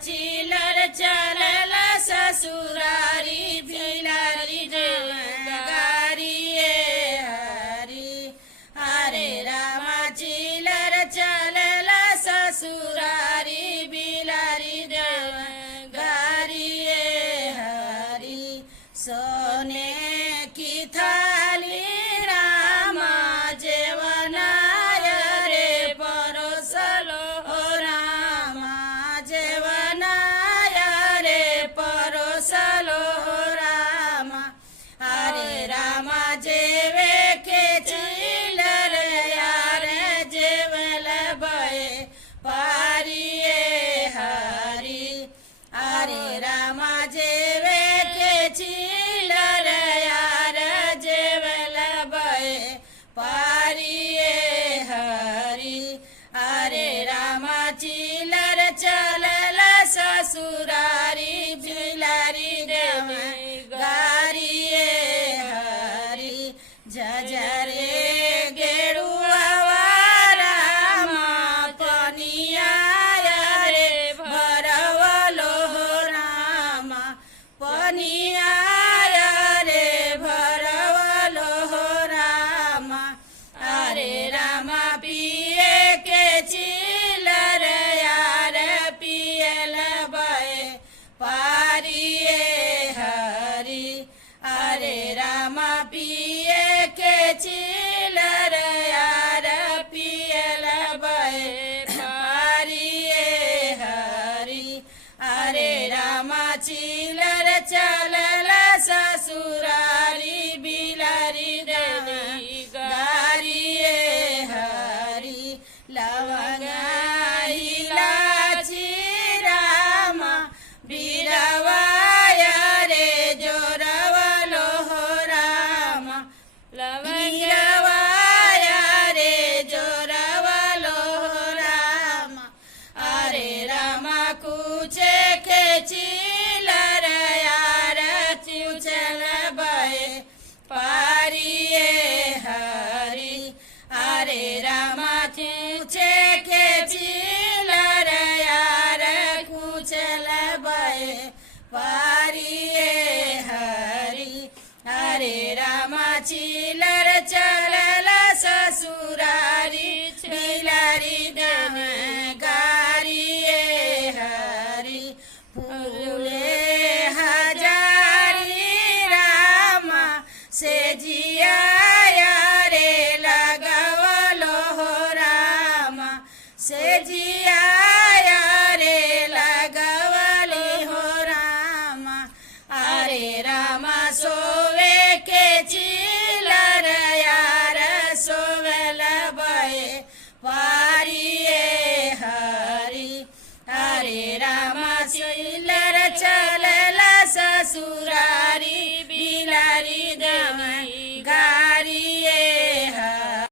chiller चलल ससुरारी बिलारी गारी हरी हरे रामा चिलर चलल ससुरारी बिलारी गारी हरी सोने की थाली रामा जेवनाय रे परोसलो रामा जेवनाय रे परोसलो रामा हरे रामा जेवे के चिलर यार जेवल बये पारिये हरी हरे रामा जेवे के चिलर यार जेवल बये पारिये हरी हरे रामा चिलर चलल ससुरारी बिलारी गारिये हरी झझरे गेरुआ रामा पनिया रे भरवलो रामा पनिया रे भरवलो रामा हरे रामा पिए के चिलर यार पियल बये पारिये हरी हरे रामा पिए के चिलर यार पियल बये पारिये हरी हरे रामा चिलर चलल ससुरारी बिलारी गारिये हरी लवंगा इलाची रामा बीरवाय रे जोरवलो रामा बीरवाय रे जोरवलो रामा हरे रामा कुचे के चिलर यार चुचल बये पारिये हरी हरे रामा कुचे के चिलर यार कुचल बये पारिये हरी हरे रामा चिलर